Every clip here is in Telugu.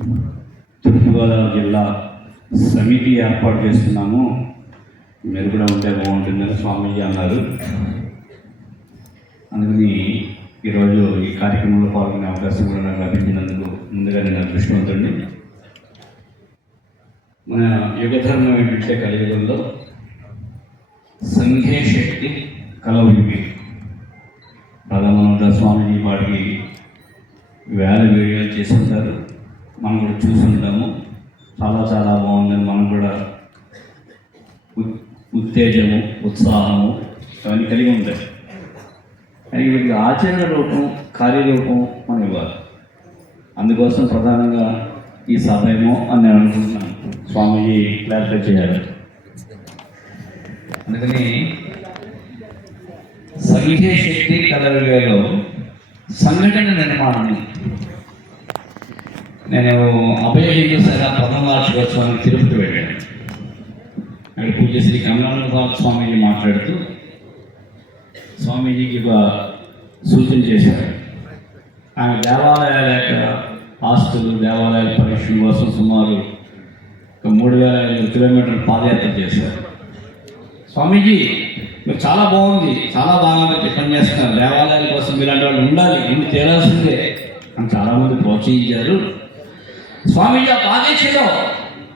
తూర్పుగోదావరి జిల్లా సమితి ఏర్పాటు చేస్తున్నాము, మీరు కూడా ఉంటే బాగుంటుందని స్వామీజీ అన్నారు. అందుకని ఈరోజు ఈ కార్యక్రమంలో పాల్గొనే అవకాశం కూడా నాకు లభించినందుకు ముందుగా నేను అదృష్టవంతుడిని. మన యుగధర్మం ఏంటంటే కలియుగంలో సంఘే శక్తి కలవుకి ప్రధానమంత్రి స్వామీజీ వాడికి వేల వీడియోలు చేసి ఉంటారు, మనం కూడా చూసుంటాము. చాలా చాలా బాగుందని మనం కూడా ఉత్తేజము ఉత్సాహము అవన్నీ కలిగి ఉంటాయి. కానీ వీటికి ఆచరణ రూపం కార్యరూపం మనం ఇవ్వాలి. అందుకోసం ప్రధానంగా ఈ సభ ఏమో అని నేను అనుకుంటున్నాను, స్వామీజీ క్లారిఫై చేయాలి. అందుకని సంఘే శక్తి కలవిలో సంఘటన నిర్మాణం. నేను అభయ హిందూ సేన ప్రథమ వార్షికోత్సవానికి తిరుపతి వెళ్ళాను. అక్కడ పూజ్య శ్రీ కమలానంద స్వామీజీ మాట్లాడుతూ స్వామీజీకి ఒక సూచన చేశారు. ఆమె దేవాలయాల యొక్క ఆస్తులు దేవాలయాల పరీక్షల కోసం సుమారు 3,500 కిలోమీటర్లు పాదయాత్ర చేశారు. స్వామీజీ మీరు చాలా బాగుంది, చాలా బాగా పని చేస్తున్నారు, దేవాలయాల కోసం ఇలాంటి వాళ్ళు ఉండాలి, ఇంటి తేలాల్సిందే అని చాలామంది ప్రోత్సహించారు. స్వామీజీ ఆ ఆదేశంలో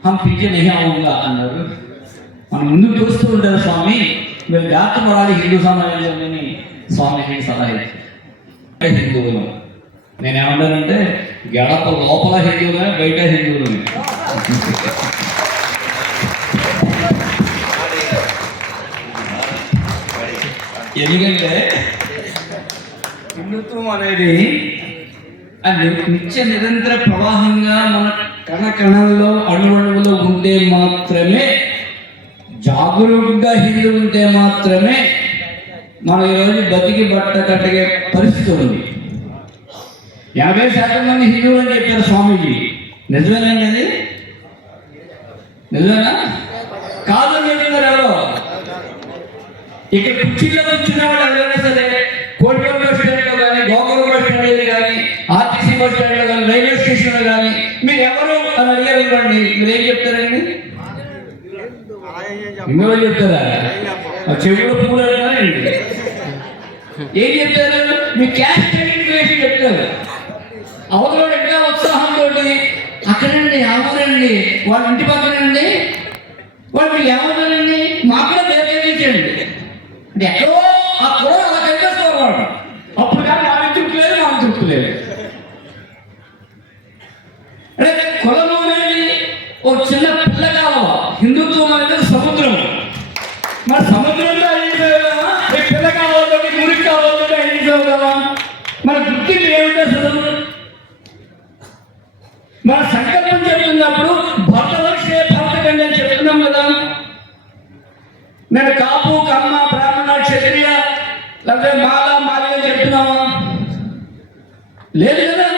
హం పీకే నిహాంగా అన్నారు. మనం ముందుకు చూస్తూ ఉంటారు స్వామి, మీరు జాగ్రత్త పడాలి హిందూ సమాజంలోని స్వామీజీ సలహా ఇచ్చారు. హిందువులు నేనేమంటానంటే గడప లోపల హిందువులే బయట హిందువులు. ఎందుకంటే హిందుత్వం అనేది అది నిత్య నిరంతర ప్రవాహంగా మన కణకణంలో అణువణువులో ఉంటే మాత్రమే, జాగరూకంగా హిందూ ఉంటే మాత్రమే మనం ఈరోజు బతికి బట్ట కట్టగే పరిస్థితి ఉంది. 50% మంది హిందువులు అని చెప్పారు స్వామీజీ. నిజమేనండి అది? నిజమేనా కాదు చెప్తున్నారు ఎవరో? ఇక్కడ కుర్చీలో కూర్చున్న వాళ్ళు ఎవరైనా సరే కోటిపల్లి బస్ స్టాండ్లో కానీ, గోకులం బస్ స్టాండ్లో కానీ, ఆర్టీసీ బస్ స్టాండ్లో కానీ, రైల్వే స్టేషన్లో కానీ మీరు ఎవరు అని అడిగారు ఇవ్వండి, మీరు ఏం చెప్తారండి? ఇంకెవరు చెప్తారా? చెవులో పూలు అడగాలండి. ఏం చెప్తారు? మీ క్యాస్ట్ ఐడెంటిఫికేషన్ చెప్తారు. అవతల ఇంకా ఉత్సాహంతో అక్కడండి ఆ ఊరండి వాళ్ళ ఇంటి పక్కనండి వాళ్ళు మీరు ఏమవుతారండి మాకు కూడా పేరు అంటే ఎక్కడో ఆ కూడా అలా కనిపిస్తారు వాడు. అప్పుడు కానీ వాళ్ళకి తృప్తి లేదు, మాకు తృప్తి లేదు. అంటే కులము అనేది ఒక చిన్న పిల్ల కాలువ, హిందుత్వం అనేది సముద్రం. మరి సముద్రంలో అయ్యిందా పిల్ల కావాలో మురికి కావాలో అయ్యిందా? మన గుర్తింపు ఏమిటో అసలు? మన సంకల్పం చెప్తున్నప్పుడు భర్తలక్షే భర్తకండి అని చెప్తున్నాం కదా. నేను కాపు కమ్మ బ్రాహ్మణ క్షత్రియ లేకపోతే మాల మాలిగా చెప్తున్నావా? లేదు కదా.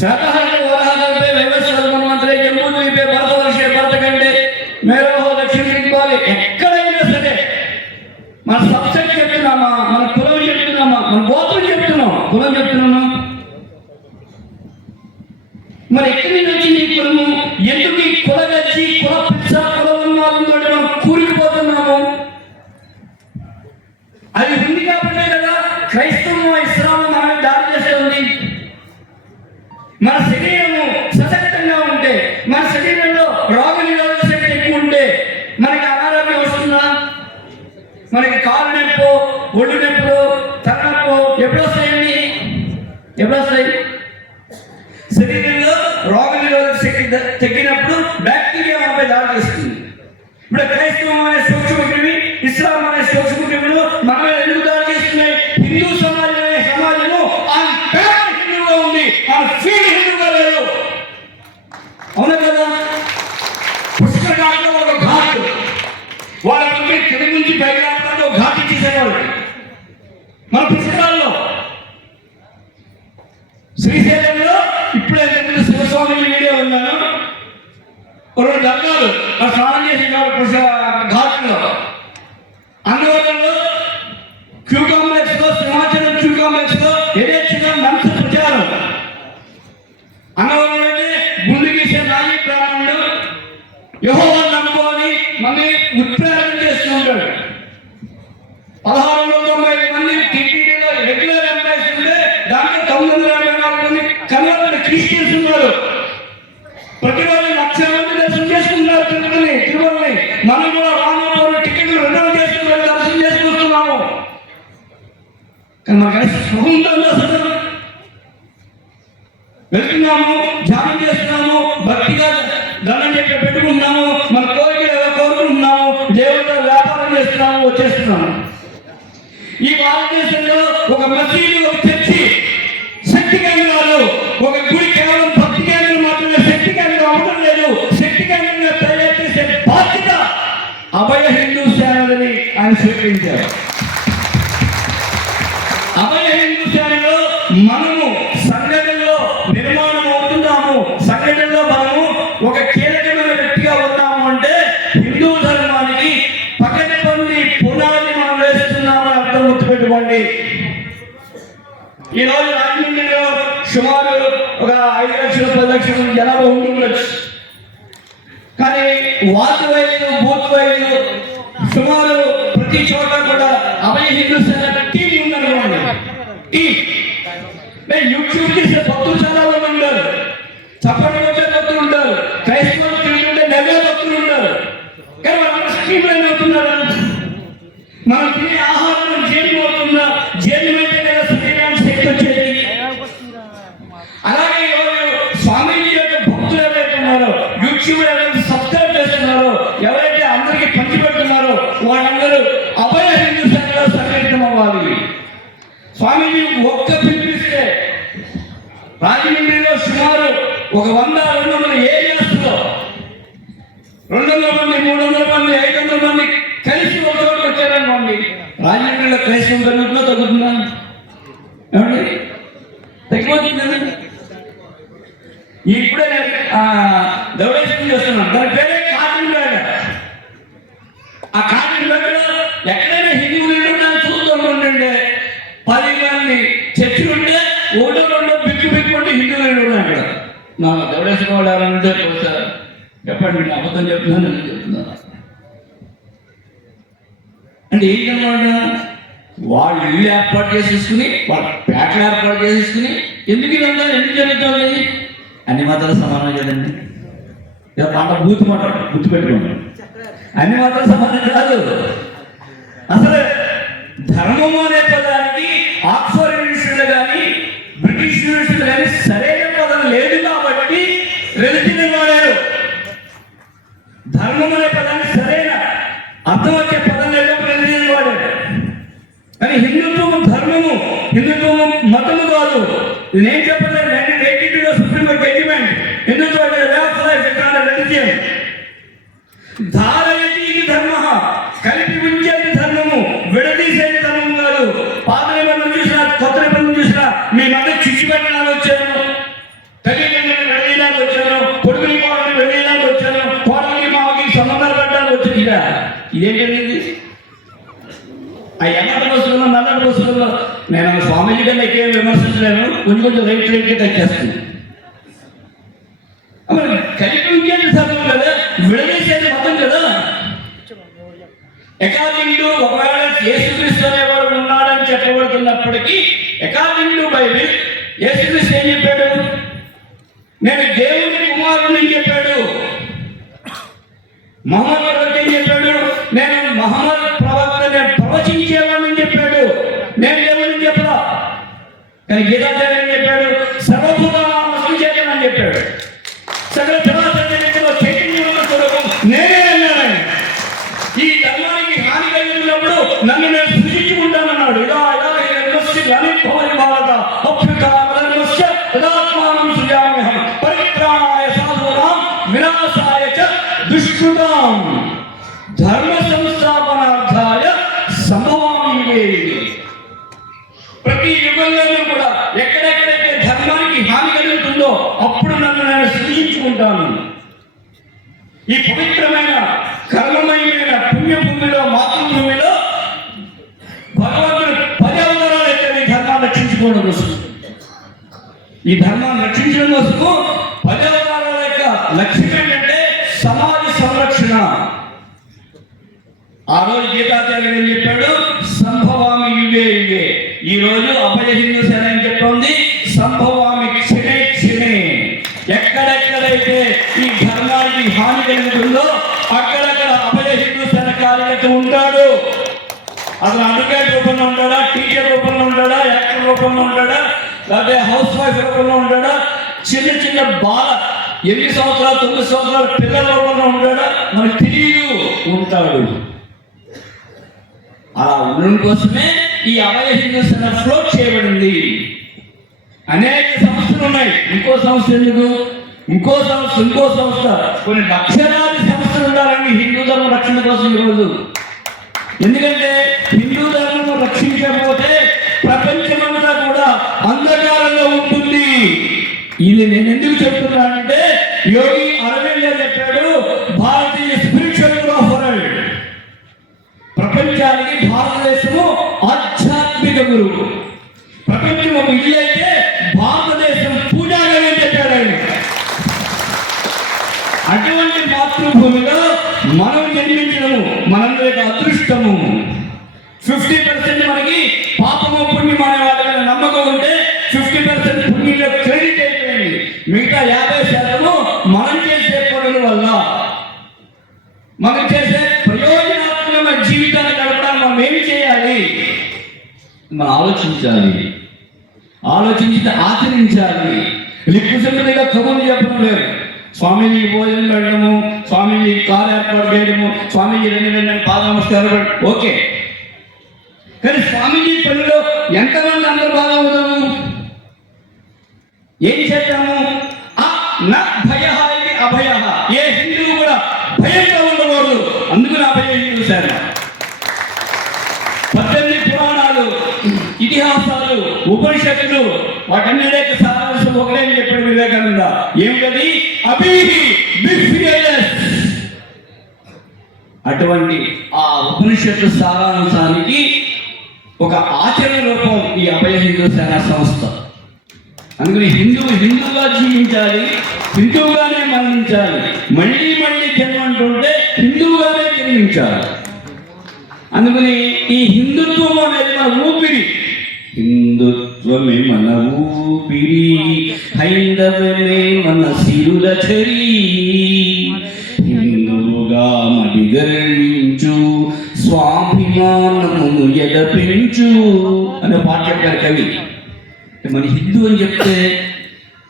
శాకాహార ఓరహాలపై వైవస్వన్మంత్రి జంబూద్వీపే భరతవర్షే భరతకండే మేరోహో దక్షిణ దిగ్బాలి. ఎక్కడైనా సరే మన సబ్జెక్ట్ చెప్తున్నామా, మన కులం చెప్తున్నామా, మన గోత్రం చెప్తున్నాం, కులం చెప్తున్నామా? మరి ఎక్కడి నుంచి వచ్చింది ఈ కులము? ఎందుకు ఈ కులగచ్చి కుల పిచ్చ కులవన్మాలంతో మనం కూలిపోతున్నాము? అది ఉంది కాబట్టే కదా క్రైస్తవం ఇస్లాం మన దాడి చేస్తుంది. మన శరీరము సశక్తంగా ఉంటే, మన శరీరంలో రోగ నిరోధక శక్తి ఎక్కువ ఉంటే మనకి అనారోగ్యం వస్తుందా? మనకి కాలు నొప్పో ఒళ్ళు నొప్పులు తలనొప్పో ఎప్పుడు వస్తాయండి? ఎప్పుడు వస్తాయి? శరీరంలో రోగ నిరోధక శక్తి తగ్గినప్పుడు బ్యాక్టీరియా మనపై దాడి చేస్తుంది. ఇప్పుడు క్రైస్తవం అనే సూక్ష్మక్రిమి, ఇస్లాం అనే సూక్ష్మక్రిమిలు మన ఎందుకు దాడి చేస్తున్నాయి? హిందూ సమాజం అనే సమాజము హిందువుగా ఉంది, ఫీల్ హిందువుగా లేదు. అవునా కదా? పుష్కర ఘాట్లో ఒక ఘాట్, వాళ్ళ ముందు కింద నుంచి పైకి ఒక ఘాట్ ఇచ్చేసేవాళ్ళు. మన పుస్తకాల్లో శ్రీశైలంలో ఇప్పుడే శివస్వామి వీడియో ఉన్నాను. 2 గంటలు స్నానం చేసి ఘాట్లో అందువల్ల క్యూ కాంప్లెక్స్ లో సింహాచలం క్యూ కాంప్లెక్స్ లో ఏదైనా మంచి ప్రచారం అందువల్ల గుండు గీసే నాయి బ్రాహ్మణుడు యెహోవాను నమ్ముకొని మళ్ళీ ఉత్ప్రేరణ చేస్తూ ఉంటాడు. 1690 మంది టీటీడీలో రెగ్యులర్ ఎంప్లాయీస్ ఉంటే దాంట్లో 984 మంది కన్వర్టెడ్ క్రిస్టియన్స్ ఉన్నారు. ప్రతిరోజు 1,00,000 మంది దర్శనం చేసుకుంటున్నారు తిరుమలని. మనం కూడా రామపురం టికెట్లు రిజర్వ్ చేసుకుని దర్శనం చేసుకుంటున్నాము. కానీ మనకు సుఖం అసలు వెళ్తున్నాము, ధ్యానం చేస్తున్నాము, భక్తిగా దండం చెప్పి పెట్టుకుంటున్నాము, మన కోరికలు ఏదో కోరుకుంటున్నాము, దేవుడితో వ్యాపారం చేస్తున్నాము, వచ్చేస్తున్నాము. ఈ భారతదేశంలో ఒక మసీదు, ఒక చర్చి శక్తి కేంద్రాలు, ఒక గుడి కేవలం భక్తి కేంద్రం మాత్రమే శక్తి కేంద్రం అవడం లేదు. శక్తి కేంద్రంగా తయారు చేసే బాధ్యత అభయ హిందూ సేనలని ఆయన స్వీకరించారు. అభయ హిందూ సేనలో మనము సంఘటనలో నిర్మాణం అవుతున్నాము. సంఘటనలో మనము ఒక కీలకమైన వ్యక్తిగా ఉన్నాము అంటే హిందూ ధర్మానికి పకడ్బందీ పునాది మనం వేస్తున్నామని అర్థం గుర్తుపెట్టుకోండి. ఈరోజు రాజమండ్రిలో సుమారు ఒక 5 లక్షలు 10 లక్షల జనాభా ఉండొచ్చు. కానీ వాతు వైద్యులు, బూత్ వైద్యులు సుమారు ప్రతి చోట కూడా అభయ హిందూ సేన టీం ఉందనుకోండి. యూట్యూబ్ చేసే భక్తులు చాలా మంది ఉంటారు, చప్పటి వచ్చే భక్తులు ఉంటారు, క్రైస్తవులు తిరుగుతుంటే నెల భక్తులు ఉంటారు. కానీ వాళ్ళ స్కీమ్లు అవుతున్నారు. మనం తినే ఆహారం జీర్ణమవుతుందా? జీర్ణమైతే కదా శరీరానికి శక్తి వచ్చేది. అలాగే స్వామీజీ యొక్క భక్తులు ఎవరైతే ఉన్నారో, యూట్యూబ్ ఎవరైతే సబ్స్క్రైబ్ చేస్తున్నారో, ఎవరైతే అందరికీ పంచిపెడుతున్నారో వాళ్ళందరూ అభయ హిందూ సేనలో సంఘటితం అవ్వాలి. స్వామీజీ ఒక్క పిలిపిస్తే రాజమండ్రిలో సుమారు ఒక 100-200 ఏరియాస్లో 200 మంది, 300 మంది, 500 మంది కలిసి ఒక చోటు వచ్చారనుకోండి. రాజమండ్రిలో క్రైస్తవం పెరుగుతుందో తగ్గుతుందా? ఏమండి, తగ్గిపోతుంది. ఇప్పుడే దౌడేశ్వరం చేస్తున్నాను. దాని పేరే కాటన్ బ్యాగ్. ఆ కాటన్ బ్యాగ్లో ఎక్కడైనా హిందువులు చూస్తుంటే 10 మంది చర్చిలు ఉంటే 1-2 బిక్కు హిందువులు ఉన్నాయి అక్కడ. నా దౌడేశ్వరం వాళ్ళు ఎవరంటే సార్ చెప్పండి, నేను అబద్ధం చెప్తున్నాను, నేను చెప్తున్నాను అంటే ఏంటన్నమాట. వాళ్ళు ఇల్లు ఏర్పాటు చేసేసుకుని, వాళ్ళ పేటలు ఏర్పాటు చేసేసుకుని ఎందుకు ఇదంతా ఎందుకు జరుగుతుంది? అన్ని మాత్రాలు సమానం కదండి. మాట బూత్ మాట గుర్తుపెట్టుకోండి. అన్ని మాత్రం సమానం కాదు. అసలు ధర్మం అనే పదానికి ఆక్స్ఫర్డ్ యూనివర్సిటీలో కానీ బ్రిటిష్ యూనివర్సిటీలో కానీ సరైన పదం లేదు కాబట్టి రిలిజియన్ వాడారు. ధర్మం అనే పదానికి సరైన అర్థం వచ్చే పదం లేదు, రిలిజియన్ వాడారు. కానీ హిందుత్వం ధర్మము, హిందుత్వం మతము కాదు. నేను చెప్పలేదు. 1982లో సుప్రీంకోర్టు జడ్జిమెంట్ హిందుత్వ రిలిజియన్ ధారయతి ధర్మ, కలిపి ఉంచేది ధర్మము, విడదీసేది ధర్మం కాదు. పాత నిబంధనలు చూసినా, కొత్త నిబంధనలు చూసినా మీ మధ్య చిచ్చు పెట్టడానికి వచ్చాను, తల్లిదండ్రులను విడదీయడానికి వచ్చాను, కొడుకుని కోడని విడదీయడానికి వచ్చాను, కోడలికి మామకి సంబంధాలు పెట్టడానికి వచ్చాను. ఇదేంటండి? ఆ ఎన్నటి బస్సులలో, నల్లటి బస్సులలో నేను స్వామీజీ గారిని ఎక్కువ విమర్శించలేను, కొంచెం రైట్గా తెచ్చేస్తాను. కలిపి ఉంచేది ధర్మం కదా, విడదీసేది మతం కదా. అకార్డింగ్ టు ఒకవేళ యేసుక్రీస్తు అనేవాడు ఉన్నాడని చెప్పబడుతున్నప్పటికీ అకార్డింగ్ టు బైబిల్ యేసుక్రీస్తు ఏం చెప్పాడు? నేను దేవుని కుమారుని చెప్పాడు. మహమ్మద్ ఏం చెప్పాడు? నేను మహమ్మద్ ప్రవక్త, నేను ప్రవచించేవాడిని చెప్పాడు. నేను దేవుడిని చెప్పడా. కానీ గీతాచార్య ఏం చెప్పాడు? సర్వభూతాలను చేయాలని చెప్పాడు. సకల చరాచరంలో చైతన్యంలో స్వరూపం నేనే అన్నాను. ఈ ధర్మానికి హాని కలిగినప్పుడు నన్ను నేను సృజించుకుంటానన్నాడు. ఇలా పరిత్రాణాయ సాధూనాం వినాశాయ చ దుష్కృతాం ధర్మ సంస్థాపనార్థాయ సంభవామి. ప్రతి యుగంలోనూ కూడా ఎక్కడెక్కడైతే ధర్మానికి హాని కలుగుతుందో అప్పుడు నన్ను నేను సృజించుకుంటాను. ఈ పవిత్రమైన కర్మమయమైన పుణ్యభూమిలో, మాతృభూమిలో భగవంతుడు 10 అవతారాలు అయితే ఈ ధర్మాన్ని రక్షించుకోవడం కోసం, ఈ ధర్మాన్ని రక్షించడం కోసం 10 అవతారాలు లక్ష్యం ఏంటంటే సమాజ సంరక్షణ. ఆ రోజు గీతాచార్యుడు ఏం చెప్పాడు? సంభవామి యుగే యుగే. ఈ రోజు అభయ హిందూ సేన ఏం చెప్తోంది? సంభవామి క్షణే క్షణే. ఎక్కడెక్కడైతే ఈ ధర్మానికి హాని కలుగుతుందో అక్కడక్కడ అభయ హిందూ సేన కార్యకర్త ఉంటాడు. అతను అడ్వకేట్ రూపంలో ఉంటాడా, టీచర్ రూపంలో ఉంటాడా, యాక్టర్ రూపంలో ఉంటాడా, లేకపోతే హౌస్ వైఫ్ రూపంలో ఉంటాడా, చిన్న చిన్న బాల 8 సంవత్సరాలు 9 సంవత్సరాల పిల్లల రూపంలో ఉంటాడా మనకు తెలియదు, ఉంటాడు. అలా ఉండడం కోసమే ఈ అభయ హిందూ సేన ఫ్లోట్ చేయబడింది. అనేక సంస్థలు ఉన్నాయి. ఇంకో సంస్థ ఎందుకు? ఇంకో సంస్థ కొన్ని లక్షలాది సంస్థలు ఉండాలండి హిందూ ధర్మ రక్షణ కోసం ఈరోజు. ఎందుకంటే హిందూ ధర్మం రక్షించకపోతే ప్రపంచమంతా కూడా అంధకారంలో ఉంటుంది. ఇది నేను ఎందుకు చెప్తున్నానంటే యోగి అరవింద్ చెప్పాడు, భారతీయ స్పిరిచువల్ ఆఫ్ వరల్డ్. ప్రపంచానికి భారతదేశము ఆధ్యాత్మిక గురువు. ప్రపంచం ఒక ఇల్లు అయితే భారతదేశం పూజాగని చెప్పాడు ఆయన. అటువంటి మాతృభూమిలో మనం జన్మించడము మనందరి అదృష్టము. 50% మనకి పాపము పుణ్యం అనే వాటి మీద నమ్మకం ఉంటే 50% పుణ్యంలో క్రెడిట్ అయిపోయింది. మిగతా 50% మనం చేసే పనుల వల్ల, మనం చేసే ప్రయోజనాత్మకమైన జీవితాన్ని గడపడానికి మనం ఏం చేయాలి? మనం ఆలోచించి ఆచరించాలి. లిప్పు సింపుల్గా కబుర్లు చెప్పడం లేదు. స్వామీజీ భోజనం పెట్టడము, స్వామీజీ కారు ఏర్పాటు చేయడము, స్వామీజీ 2 పాదనమస్కారం, ఓకే. కానీ స్వామీజీ పనిలో ఎంతమంది అందరూ బాగా అవుతాము? ఏం చేద్దాము? భయ ఇది అభయ. ఏ హిందువు కూడా భయంగా ఉండకూడదు. అందుకని అభయ హిందూ సేన. 18 పురాణాలు, ఇతిహాసాలు, ఉపనిషత్తులు, వాటన్నిటికీ సారాంశం ఒకటే అని చెప్పాడు వివేకానంద. ఏమిటది? అభిహి బిఫియర్లెస్. అటువంటి ఆ ఉపనిషత్తు సారాంశానికి ఒక ఆచరణ రూపం ఈ అభయ హిందూ సేన సంస్థ. అందుకని హిందువుగా జీవించాలి, హిందువుగానే మరణించాలి, మళ్ళీ జన్మ అంటుంటే హిందువుగానే జన్మించాలి. అందుకని ఈ హిందుత్వం అనేది మన ఊపిరి. హిందుత్వమే మన ఊపిరి, హైందవమే మన సిరుల చరి. హిందువుగా మది గర్వించు, స్వాభిమానమును ఎదపించు అనే పాట చెప్పారు కవి. మన హిందూ అని చెప్తే,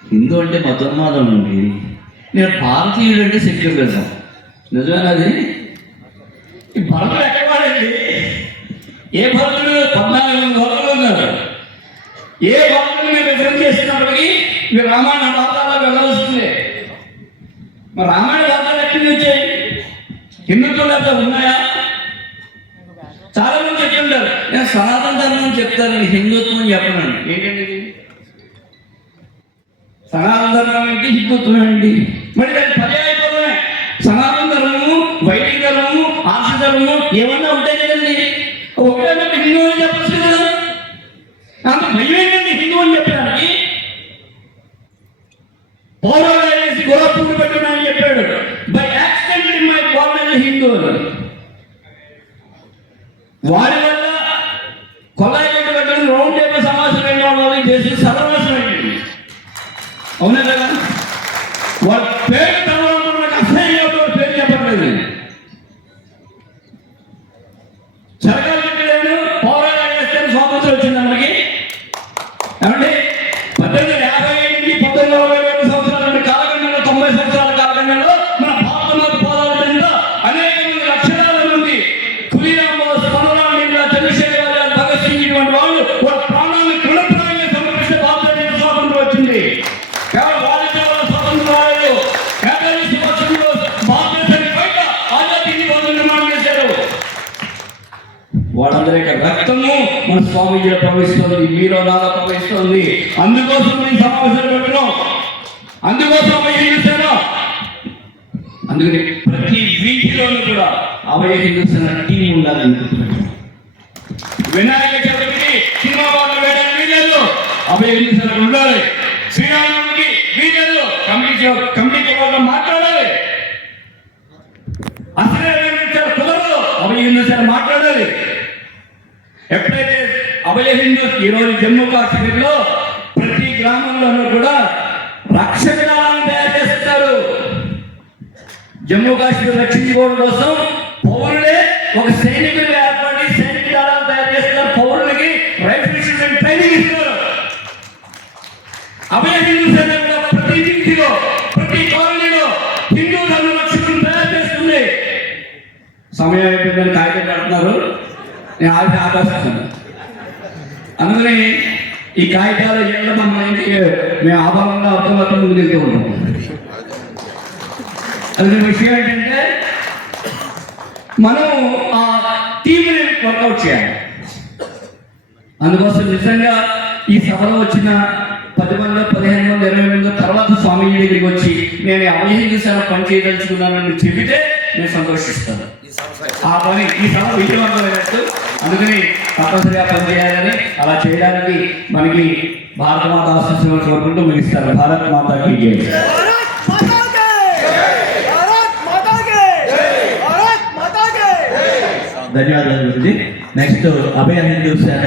హిందూ అంటే మతోన్మాదం అండి. నేను భారతీయుడు అంటే సెక్యులరిజం. నిజమేనది? ఈ భరతుడు ఎక్కడ వాడండి? ఏ భరతుడు? 14 భరతులు ఉన్నారు. ఏ భరతుడు మీరు రిఫరెన్స్ చేసినప్పటికీ మీరు రామాయణ భారతాల్లో వెళ్ళవలసిందే. మరి రామాయణ భారతాలు ఎక్కడి నుంచి? హిందుత్వం లేకపోతే ఉన్నాయా? చాలా మంది చెప్తుంటారు నేను సనాతన ధర్మం చెప్తాను, హిందుత్వం చెప్పనండి. ఏంటండి ఇది? సనాతన ధర్మం ఏంటి, హిందుత్వం ఏంటి? మరి దాని పర్యాయపదమే. సనాతన ధర్మము, వైదిక ధర్మము, ఆర్ష ధర్మము ఏమన్నా ఉంటాయి కదండి. ఒకటే హిందూ అని చెప్పచ్చు కదా. అంత భయం ఏంటండి హిందూ అని చెప్పడానికి? పౌరాలు వేసి గోరపూడి పెట్టినా అని చెప్పాడు. By accident my born Hindu అని. వారి వల్ల కొల్లాయి పెట్టడం రౌండ్ టేబుల్ సమావేశం చేసి సర్వనాశనం అయింది. అవునా కదా? వాళ్ళ పేరు తర్వాత అసహ్యంగా పేరు చెప్పట్లేదు. సరకాలు పెట్టలేను, పౌరాలు వేస్తే స్వాతంత్రం వచ్చింది మనకి. ఏమండి? 1850 నుంచి 1940 సంవత్సరాల కాలగండంలో, 90 సంవత్సరాల కాలగండంలో మన భారత పోరాటంలో అనేక మంది లక్షలాది మంది భగత్ సింగ్ ఇటువంటి వాళ్ళు వాళ్ళ ప్రాణాలను తృణప్రాయంగా సమర్పిస్తే భారతదేశ స్వాతంత్రం వచ్చింది. కేవలం వాళ్ళ స్వాతంత్రం రాలేదు. భారతదేశానికి బయట ఆజాదీ హింద్ నిర్మాణం చేశారు. వాళ్ళందరి యొక్క రక్తము మన స్వామీజీలో ప్రవహిస్తుంది, మీలో నాలో ప్రవహిస్తుంది. అందుకోసం మేము సమావేశాలు పెట్టినాం, అందుకోసం అభయ హిందూ సేన. అందుకని ప్రతి వీధిలోనూ కూడా అభయ హిందూ సేన టీం ఉండాలనుకుంటున్నాను. వినాయక చవితికి సినిమా వాళ్ళు వేయడానికి వీళ్ళల్లో అభయ హిందూ సేన ఉండాలి. శ్రీరాముడికి వీళ్ళల్లో కమిటీ కమిటీకి వాళ్ళు మాట్లాడాలి. అసలే కుదరదు, అభయ హిందూ సేన మాట్లాడాలి. ఎప్పుడైతే అభయ హిందూ ఈరోజు జమ్మూ కాశ్మీర్లో ప్రతి గ్రామంలోనూ కూడా రక్షక దళాలను తయారు చేస్తున్నారు. జమ్మూ కాశ్మీర్ రక్షించుకోవడం కోసం పౌరులే ఒక సైనికులు ఏర్పడి సైనిక దళాలను తయారు చేస్తున్నారు. పౌరులకి రైఫిల్స్ ట్రైనింగ్ ఇస్తున్నారు. అభయ హిందూ సేన కూడా ప్రతి ఇంటిలో ప్రతి కాలనీలో హిందూ ధర్మ రక్షకులను తయారు చేస్తుంది. సమయం అయిపోయిందని కాగితం పెడుతున్నారు, నేను ఆపేస్తాను. అందుకని ఈ కాగితాలు చేయడం మన ఇంటికి మేము ఆభరణంగా అర్థమవుతాం ముందుకు వెళ్తూ ఉంటాం. అందుకని విషయం ఏంటంటే మనం ఆ టీంని వర్కౌట్ చేయాలి. అందుకోసం నిజంగా ఈ సభలో వచ్చిన 10 మంది 15 మంది 20 మంది తర్వాత స్వామీజీ దగ్గరికి వచ్చి నేను అభయ హిందూ సేన పని చేయదలుచుకున్నానని చెబితే నేను సంతోషిస్తాను. ఆ పని ఈ సభ విజయవంతమైనట్టు. అందుకని తప్పనిసరిగా పనిచేయాలని, అలా చేయడానికి మనకి భారత మాత ఆశీస్సులను కోరుకుంటూ ముగిస్తారు. భారత్ మాతాకి జై. ధన్యవాదాలు. నెక్స్ట్ అభయ హిందూ సేన